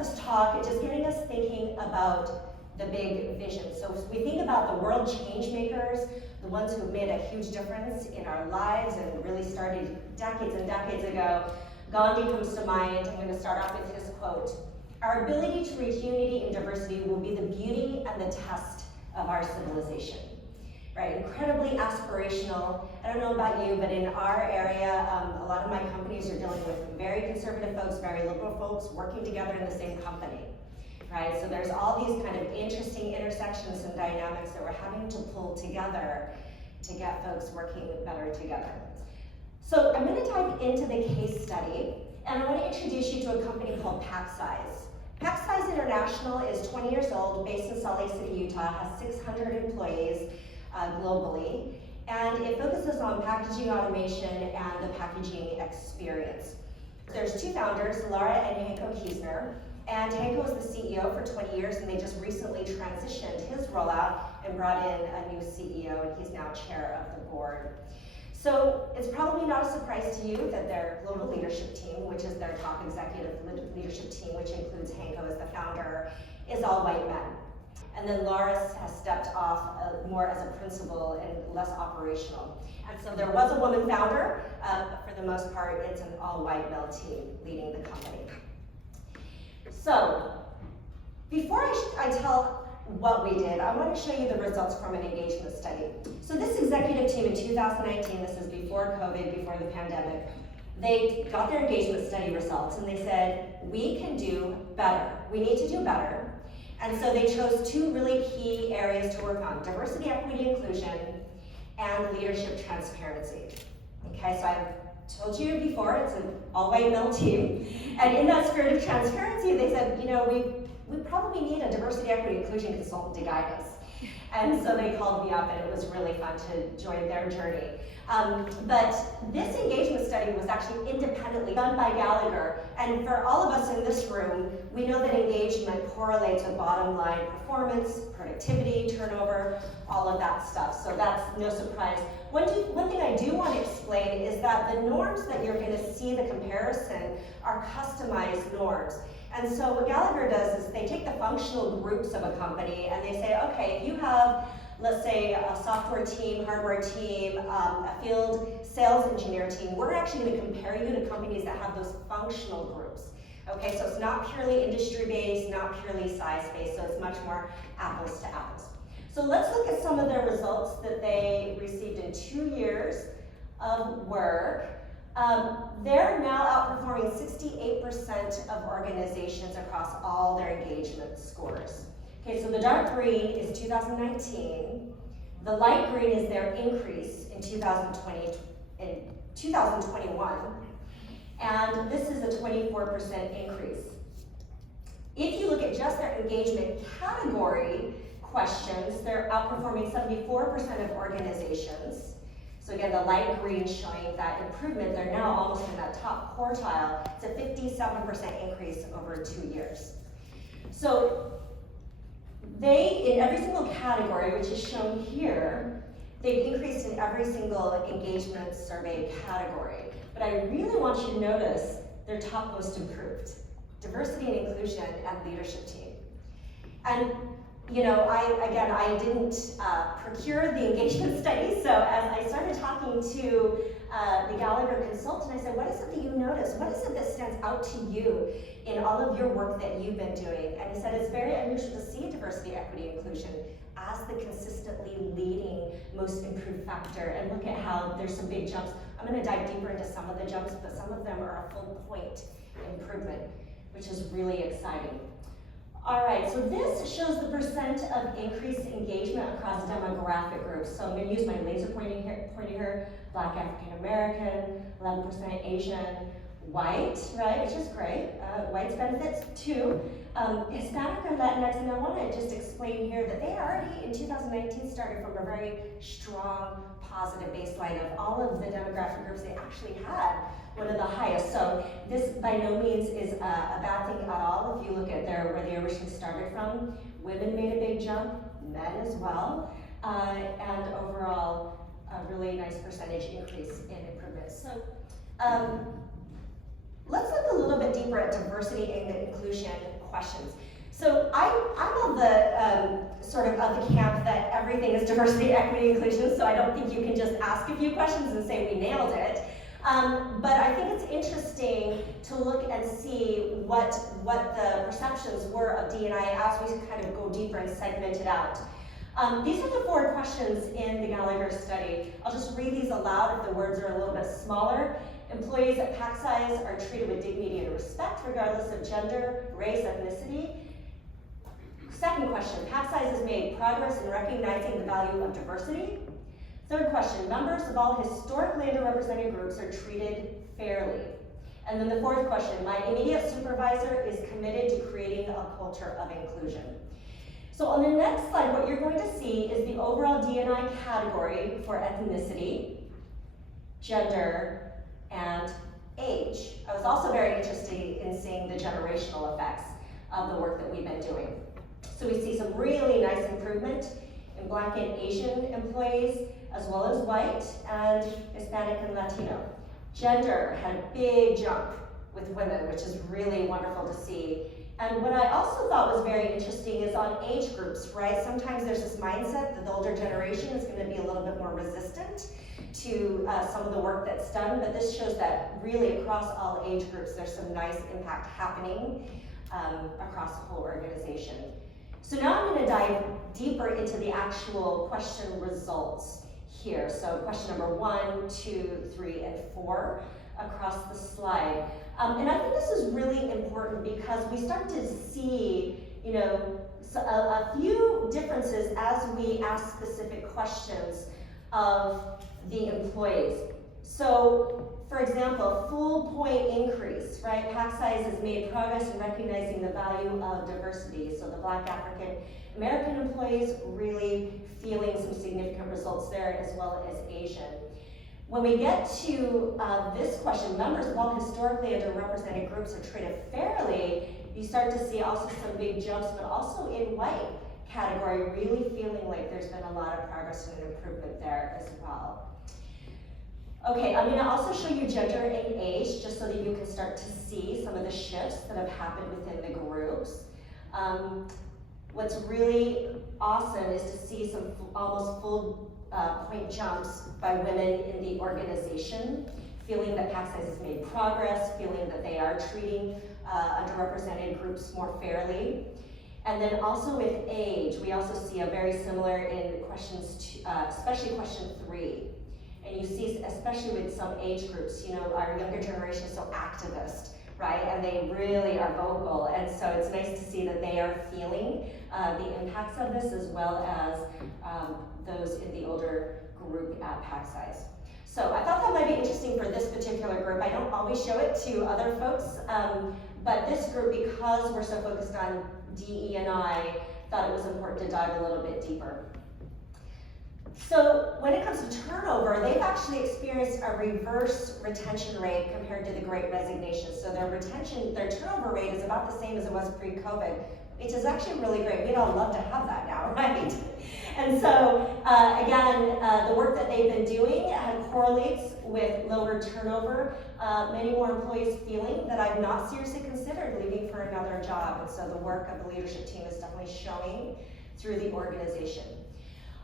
this talk just getting us thinking about the big vision. So if we think about the world change makers, the ones who've made a huge difference in our lives and really started decades and decades ago, Gandhi comes to mind. I'm going to start off with his quote. Our ability to reach unity and diversity will be the beauty and the test of our civilization. Right, incredibly aspirational. I don't know about you, but in our area, a lot of my companies are dealing with very conservative folks, very liberal folks working together in the same company. Right, so there's all these kind of interesting intersections and dynamics that we're having to pull together to get folks working better together. So I'm going to dive into the case study, and I want to introduce you to a company called PackSize. PackSize International is 20 years old, based in Salt Lake City, Utah, has 600 employees globally, and it focuses on packaging automation and the packaging experience. There's two founders, Laura and Hanko Kiesner, and Hanko was the CEO for 20 years, and they just recently transitioned his role out and brought in a new CEO, and he's now chair of the board. So it's probably not a surprise to you that their global leadership team, which is their top executive leadership team, which includes Hanko as the founder, is all white men. And then Laura has stepped off more as a principal and less operational. And so there was a woman founder, but for the most part, it's an all-white male team leading the company. So before I tell what we did, I want to show you the results from an engagement study. So this executive team in 2019, this is before COVID, before the pandemic, they got their engagement study results and they said, we can do better. We need to do better. And so they chose two really key areas to work on: diversity, equity, inclusion, and leadership transparency. Okay, so I've told you before, it's an all-white male team. And in that spirit of transparency, they said, you know, we probably need a diversity, equity, inclusion consultant to guide us. And so they called me up, and it was really fun to join their journey. But this engagement study was actually independently done by Gallagher, and for all of us in this room, we know that engagement correlates with bottom line performance, productivity, turnover, all of that stuff, so that's no surprise. One thing I do want to explain is that the norms that you're going to see the comparison are customized norms. And so what Gallagher does is they take the functional groups of a company and they say, okay, if you have, let's say, a software team, hardware team, a field sales engineer team, we're actually going to compare you to companies that have those functional groups. Okay, so it's not purely industry-based, not purely size-based, so it's much more apples to apples. So let's look at some of their results that they received in 2 years of work. They're now outperforming 68% of organizations across all their engagement scores. Okay, so the dark green is 2019. The light green is their increase in 2021. And this is a 24% increase. If you look at just their engagement category questions, they're outperforming 74% of organizations. So again, the light green showing that improvement, they're now almost in that top quartile. It's a 57% increase over 2 years. So they, in every single category, which is shown here, they've increased in every single engagement survey category. But I really want you to notice their top most improved: diversity and inclusion and leadership team. And you know, I didn't procure the engagement study, so as I started talking to the Gallagher consultant, I said, what is it that you notice? What is it that stands out to you in all of your work that you've been doing? And he said, it's very unusual to see diversity, equity, inclusion as the consistently leading most improved factor. And look at how there's some big jumps. I'm going to dive deeper into some of the jumps, but some of them are a full point improvement, which is really exciting. All right, so this shows the percent of increased engagement across demographic groups. So I'm going to use my laser pointer here. Black African American, 11% Asian, white, right, which is great. Whites benefits too. Hispanic or Latinx, and I want to just explain here that they already in 2019 started from a very strong positive baseline of all of the demographic groups. They actually had one of the highest. So this by no means is a bad thing at all. If you look at where they originally started from, women made a big jump, men as well, and overall a really nice percentage increase in improvement. So let's look a little bit deeper at diversity and inclusion questions. So I'm of the sort of the camp that everything is diversity, equity, inclusion, so I don't think you can just ask a few questions and say we nailed it. But I think it's interesting to look and see what the perceptions were of D&I as we kind of go deeper and segment it out. These are the 4 questions in the Gallagher study. I'll just read these aloud if the words are a little bit smaller. Employees at pack size are treated with dignity and respect regardless of gender, race, ethnicity. Second question, pack size has made progress in recognizing the value of diversity. Third question, members of all historically underrepresented groups are treated fairly. And then the fourth question, my immediate supervisor is committed to creating a culture of inclusion. So on the next slide, what you're going to see is the overall D&I category for ethnicity, gender, and age. I was also very interested in seeing the generational effects of the work that we've been doing. So we see some really nice improvement in Black and Asian employees, as well as white and Hispanic and Latino. Gender had a big jump with women, which is really wonderful to see. And what I also thought was very interesting is on age groups, right? Sometimes there's this mindset that the older generation is going to be a little bit more resistant to some of the work that's done, but this shows that really across all age groups, there's some nice impact happening across the whole organization. So now I'm going to dive deeper into the actual question results here. So question number 1, 2, 3, and 4 across the slide. And I think this is really important because we start to see, you know, a few differences as we ask specific questions of the employees. So, for example, full point increase, right? Pack size has made progress in recognizing the value of diversity. So the Black African American employees really feeling some significant results there, as well as Asian. When we get to this question, members of all historically underrepresented groups are treated fairly, you start to see also some big jumps, but also in white category, really feeling like there's been a lot of progress and improvement there as well. Okay, I'm gonna also show you gender and age, just so that you can start to see some of the shifts that have happened within the groups. What's really awesome is to see some almost full point jumps by women in the organization, feeling that pack size has made progress, feeling that they are treating underrepresented groups more fairly. And then also with age, we also see a very similar in questions, especially question 3. And you see, especially with some age groups, you know, our younger generation is so activist, right? And they really are vocal. And so it's nice to see that they are feeling the impacts of this, as well as those in the older group at pack size. So I thought that might be interesting for this particular group. I don't always show it to other folks, but this group, because we're so focused on DE&I, thought it was important to dive a little bit deeper. So when it comes to turnover, they've actually experienced a reverse retention rate compared to the Great Resignation. So their turnover rate is about the same as it was pre-COVID, which is actually really great. We'd all love to have that now, right? And so again, the work that they've been doing correlates with lower turnover. Many more employees feeling that I've not seriously considered leaving for another job. And so the work of the leadership team is definitely showing through the organization.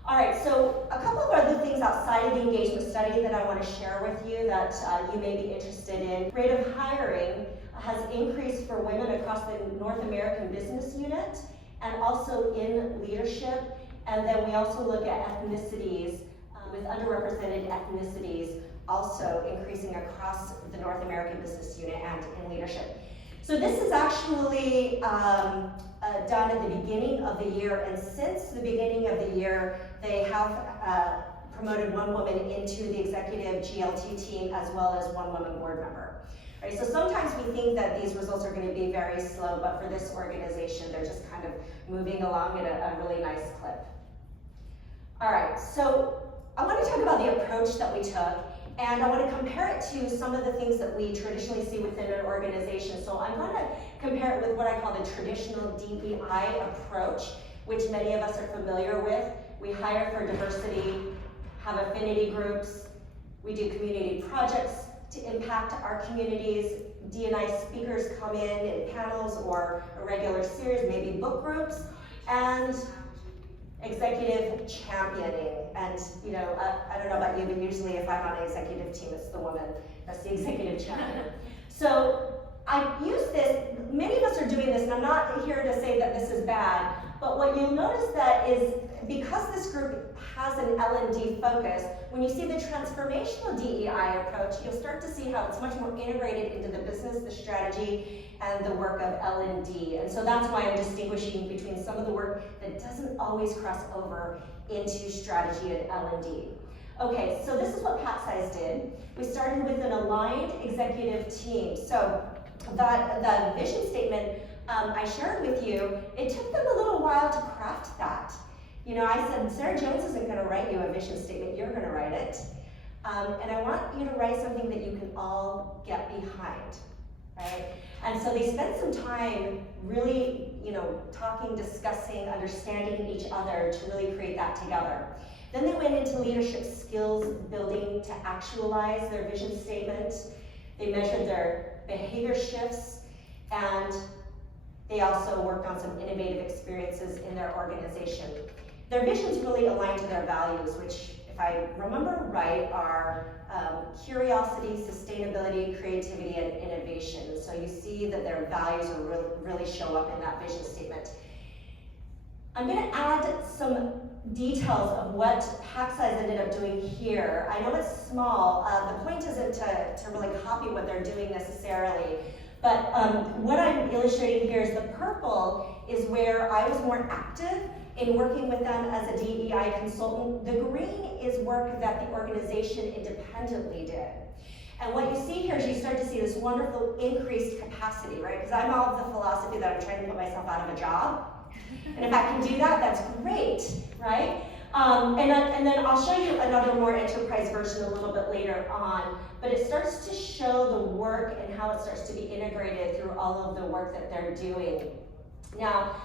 All right, so a couple of other things outside of the engagement study that I want to share with you that you may be interested in. Rate of hiring has increased for women across the North American business unit and also in leadership. And then we also look at ethnicities, with underrepresented ethnicities also increasing across the North American business unit and in leadership. So this is actually done at the beginning of the year, and since the beginning of the year, they have promoted one woman into the executive GLT team as well as one woman board member. Right, so sometimes we think that these results are going to be very slow, but for this organization, they're just kind of moving along at a really nice clip. All right, so I want to talk about the approach that we took, and I want to compare it to some of the things that we traditionally see within an organization. So I'm going to compare it with what I call the Traditional Dpi Approach, which many of us are familiar with. We hire for diversity, have affinity groups, we do community projects to impact our communities, D&I speakers come in panels or a regular series, maybe book groups, and executive championing. And I don't know about you, but usually if I'm on an executive team, it's the woman that's the executive champion. So I use this, many of us are doing this, and I'm not here to say that this is bad, but what you'll notice that is, because this group has an L&D focus, when you see the transformational DEI approach, you'll start to see how it's much more integrated into the business, the strategy, and the work of L&D. And so that's why I'm distinguishing between some of the work that doesn't always cross over into strategy and L&D. Okay, so this is what PacSize did. We started with an aligned executive team. So the vision statement I shared with you, it took them a little while to craft that. I said, Sara Jones isn't going to write you a vision statement, you're going to write it. And I want you to write something that you can all get behind, right? And so they spent some time really, talking, discussing, understanding each other to really create that together. Then they went into leadership skills building to actualize their vision statement. They measured their behavior shifts, and they also worked on some innovative experiences in their organization. Their visions really aligned to their values, which, if I remember right, are curiosity, sustainability, creativity, and innovation. So you see that their values really show up in that vision statement. I'm going to add some details of what PacSize ended up doing here. I know it's small. The point isn't to really copy what they're doing necessarily, but what I'm illustrating here is the purple is where I was more active in working with them as a DEI consultant. The green is work that the organization independently did. And what you see here is you start to see this wonderful increased capacity, right? Because I'm all of the philosophy that I'm trying to put myself out of a job. And if I can do that, that's great, right? And then I'll show you another more enterprise version a little bit later on, but it starts to show the work and how it starts to be integrated through all of the work that they're doing. Now,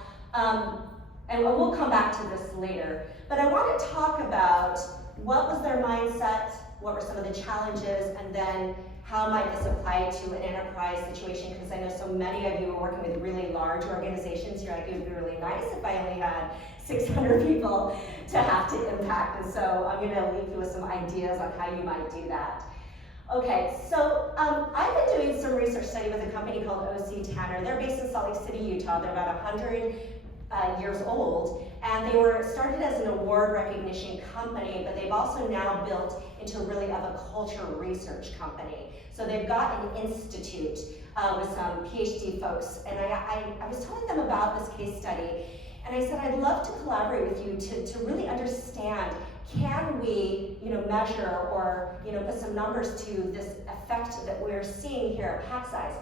and we'll come back to this later, but I want to talk about what was their mindset, what were some of the challenges, and then how might this apply to an enterprise situation, because I know so many of you are working with really large organizations. You're like, it would be really nice if I only had 600 people to have to impact, and so I'm going to leave you with some ideas on how you might do that. Okay, so I've been doing some research study with a company called OC Tanner. They're based in Salt Lake City, Utah. They're about 100 years old, and they were started as an award recognition company, but they've also now built into really of a culture research company. So they've got an institute with some PhD folks, and I was telling them about this case study, and I said, I'd love to collaborate with you to really understand, can we measure or put some numbers to this effect that we're seeing here at PacSize.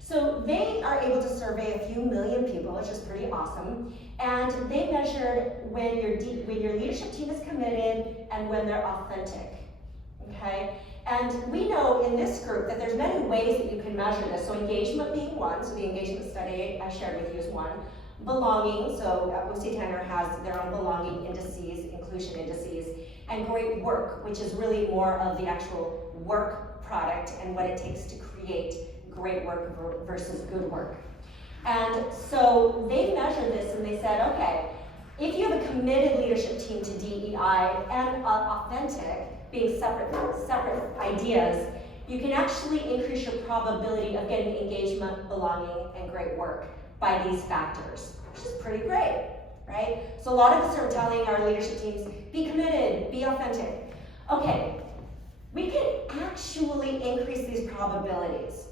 So they are able to survey a few million people, which is pretty awesome, and they measured when your leadership team is committed and when they're authentic, okay? And we know in this group that there's many ways that you can measure this. So engagement being one, so the engagement study I shared with you is one. Belonging, so OC Tanner has their own belonging indices, inclusion indices, and great work, which is really more of the actual work product and what it takes to create great work versus good work. And so they measured this and they said, okay, if you have a committed leadership team to DEI and authentic, being separate ideas, you can actually increase your probability of getting engagement, belonging, and great work by these factors, which is pretty great, right? So a lot of us are telling our leadership teams, be committed, be authentic. Okay, we can actually increase these probabilities.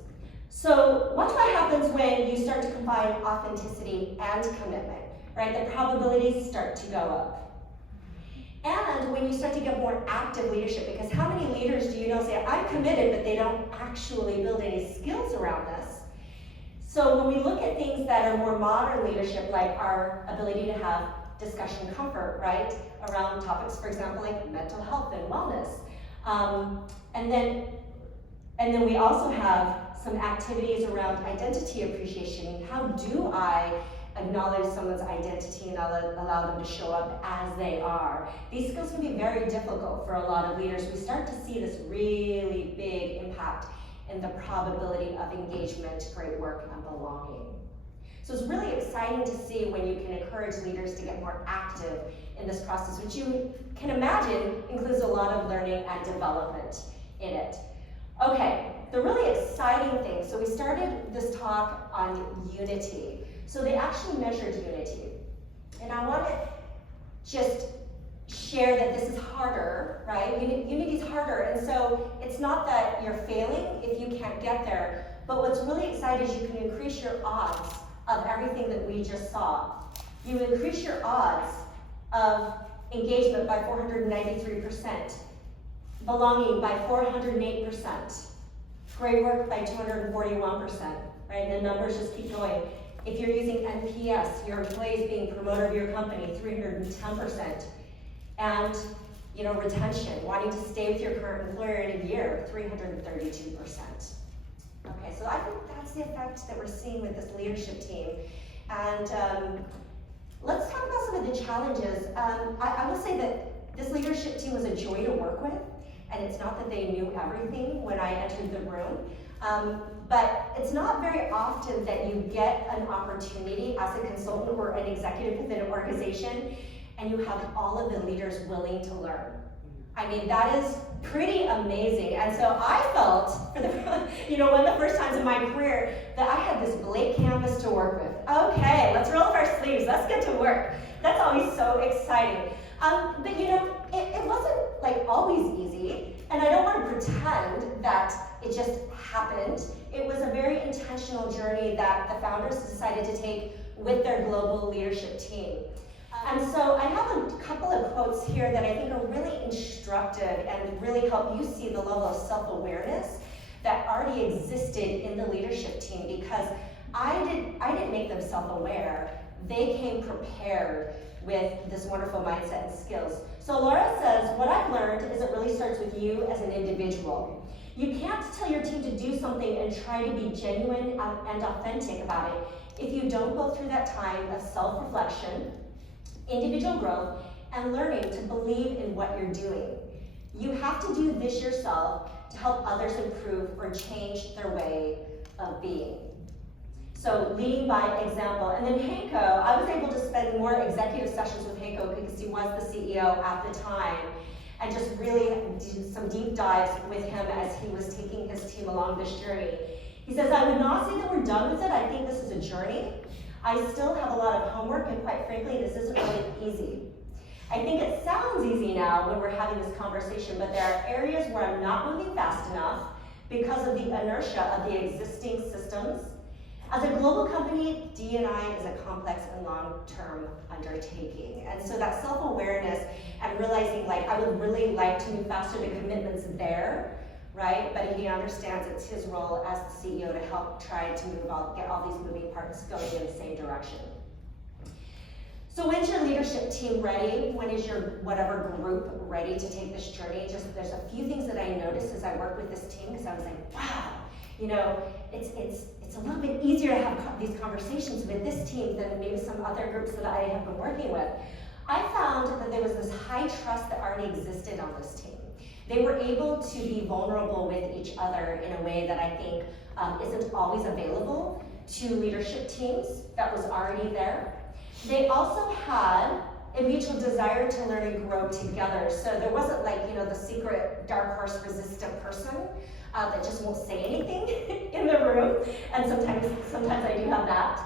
So watch what happens when you start to combine authenticity and commitment, right? The probabilities start to go up. And when you start to get more active leadership, because how many leaders do you know say, I'm committed, but they don't actually build any skills around this? So when we look at things that are more modern leadership, like our ability to have discussion comfort, right? Around topics, for example, like mental health and wellness. And then we also have some activities around identity appreciation. How do I acknowledge someone's identity and allow them to show up as they are? These skills can be very difficult for a lot of leaders. We start to see this really big impact in the probability of engagement, great work, and belonging. So it's really exciting to see when you can encourage leaders to get more active in this process, which you can imagine includes a lot of learning and development in it. Okay, the really exciting thing, so we started this talk on unity. So they actually measured unity. And I want to just share that this is harder, right? Unity is harder, and so it's not that you're failing if you can't get there, but what's really exciting is you can increase your odds of everything that we just saw. You increase your odds of engagement by 493%, belonging by 408%, great work by 241%, right? And the numbers just keep going. If you're using NPS, your employees being promoted of your company, 310%. And retention, wanting to stay with your current employer in a year, 332%. Okay, so I think that's the effect that we're seeing with this leadership team. And let's talk about some of the challenges. I will say that this leadership team was a joy to work with, and it's not that they knew everything when I entered the room, but it's not very often that you get an opportunity as a consultant or an executive within an organization and you have all of the leaders willing to learn. I mean, that is pretty amazing. And so I felt, for one of the first times in my career, that I had this blank canvas to work with. Okay, let's roll up our sleeves, let's get to work. That's always so exciting. But it wasn't like always easy, and I don't want to pretend that it just happened. It was a very intentional journey that the founders decided to take with their global leadership team. And so I have a couple of quotes here that I think are really instructive and really help you see the level of self-awareness that already existed in the leadership team, because I didn't make them self-aware. They came prepared with this wonderful mindset and skills. So Laura says, what I've learned is it really starts with you as an individual. You can't tell your team to do something and try to be genuine and authentic about it if you don't go through that time of self-reflection, individual growth, and learning to believe in what you're doing. You have to do this yourself to help others improve or change their way of being. So leading by example. And then Hanko, I was able to spend more executive sessions with Hanko because he was the CEO at the time, and just really do some deep dives with him as he was taking his team along this journey. He says, I would not say that we're done with it. I think this is a journey. I still have a lot of homework, and quite frankly, this isn't really easy. I think it sounds easy now when we're having this conversation, but there are areas where I'm not moving fast enough because of the inertia of the existing systems. As a global company, D&I is a complex and long-term undertaking. And so that self-awareness and realizing, like, I would really like to move faster, the commitment's there, right? But he understands it's his role as the CEO to help try to get all these moving parts going in the same direction. So when's your leadership team ready? When is your whatever group ready to take this journey? There's a few things that I noticed as I worked with this team, because I was like, wow, it's a little bit easier to have these conversations with this team than maybe some other groups that I have been working with. I found that there was this high trust that already existed on this team. They were able to be vulnerable with each other in a way that I think isn't always available to leadership teams that was already there. They also had a mutual desire to learn and grow together. So there wasn't like, the secret dark horse resistant person that just won't say anything in the room. And sometimes I do have that.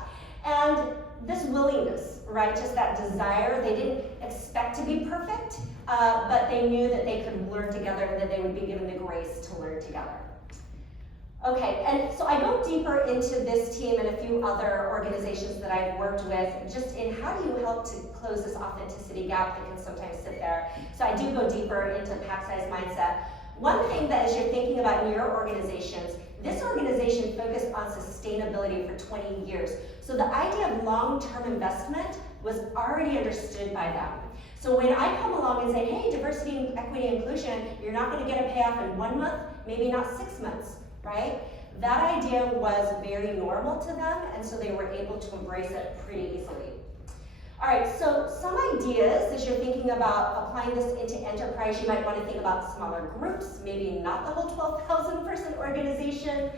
And this willingness, right? Just that desire. They didn't expect to be perfect, but they knew that they could learn together and that they would be given the grace to learn together. Okay, and so I go deeper into this team and a few other organizations that I've worked with, just in how do you help to close this authenticity gap that can sometimes sit there. So I do go deeper into pack size mindset. One thing that as you're thinking about in your organizations, this organization focused on sustainability for 20 years. So the idea of long-term investment was already understood by them. So when I come along and say, hey, diversity, equity, inclusion, you're not going to get a payoff in 1 month, maybe not 6 months, right? That idea was very normal to them, and so they were able to embrace it pretty easily. All right, so some ideas as you're thinking about applying this into enterprise, you might want to think about smaller groups, maybe not the whole 12,000 person organization,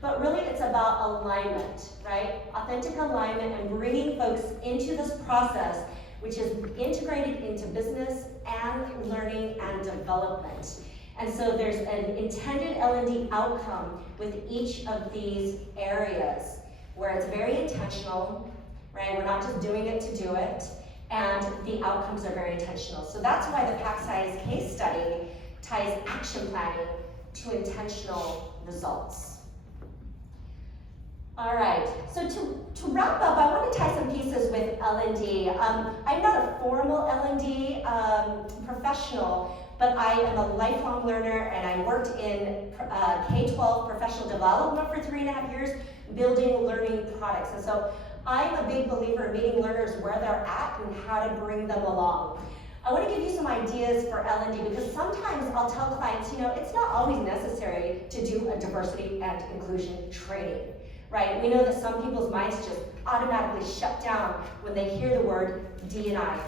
but really it's about alignment, right? Authentic alignment and bringing folks into this process, which is integrated into business and learning and development. And so there's an intended L&D outcome with each of these areas where it's very intentional, right? We're not just doing it to do it, and the outcomes are very intentional. So that's why the pack size case study ties action planning to intentional results. All right, so to wrap up, I want to tie some pieces with L&D. I'm not a formal L&D professional, but I am a lifelong learner, and I worked in K-12 professional development for 3.5 years, building learning products. And so I'm a big believer in meeting learners where they're at and how to bring them along. I want to give you some ideas for L&D because sometimes I'll tell clients, it's not always necessary to do a diversity and inclusion training, right? We know that some people's minds just automatically shut down when they hear the word D&I.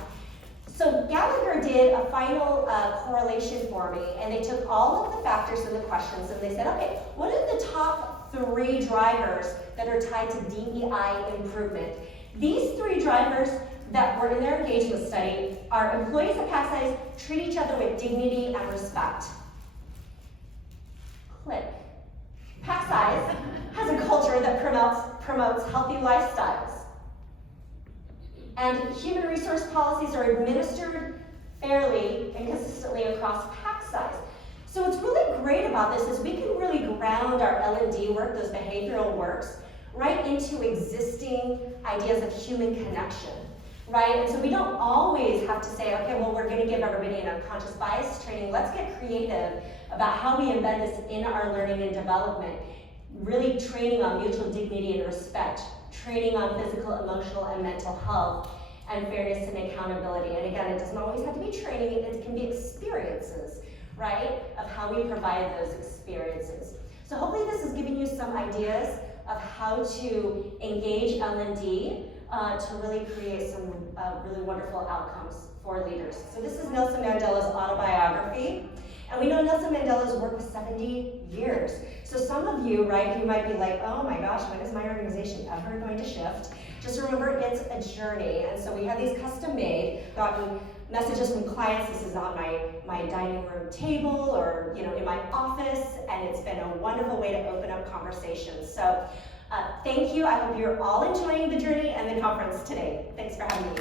So Gallagher did a final correlation for me, and they took all of the factors in the questions and they said, okay, what are the top 3 drivers that are tied to DEI improvement? These 3 drivers that were in their engagement study are employees at pack size treat each other with dignity and respect. Click. Pack size has a culture that promotes healthy lifestyles. And human resource policies are administered fairly and consistently across pack size. So what's really great about this is we can really ground our L&D work, those behavioral works, right into existing ideas of human connection, right? And so we don't always have to say, okay, well, we're gonna give everybody an unconscious bias training. Let's get creative about how we embed this in our learning and development, really training on mutual dignity and respect, training on physical, emotional, and mental health, and fairness and accountability. And again, it doesn't always have to be training, it can be experiences, right, of how we provide those experiences. So hopefully this has given you some ideas of how to engage L&D to really create some really wonderful outcomes for leaders. So this is Nelson Mandela's autobiography. And we know Nelson Mandela's worked with 70 years. So some of you, right, you might be like, oh my gosh, when is my organization ever going to shift? Just remember, it's a journey. And so we have these custom made, gotten messages from clients. This is on my dining room table or in my office, and it's been a wonderful way to open up conversations. So thank you. I hope you're all enjoying the journey and the conference today. Thanks for having me.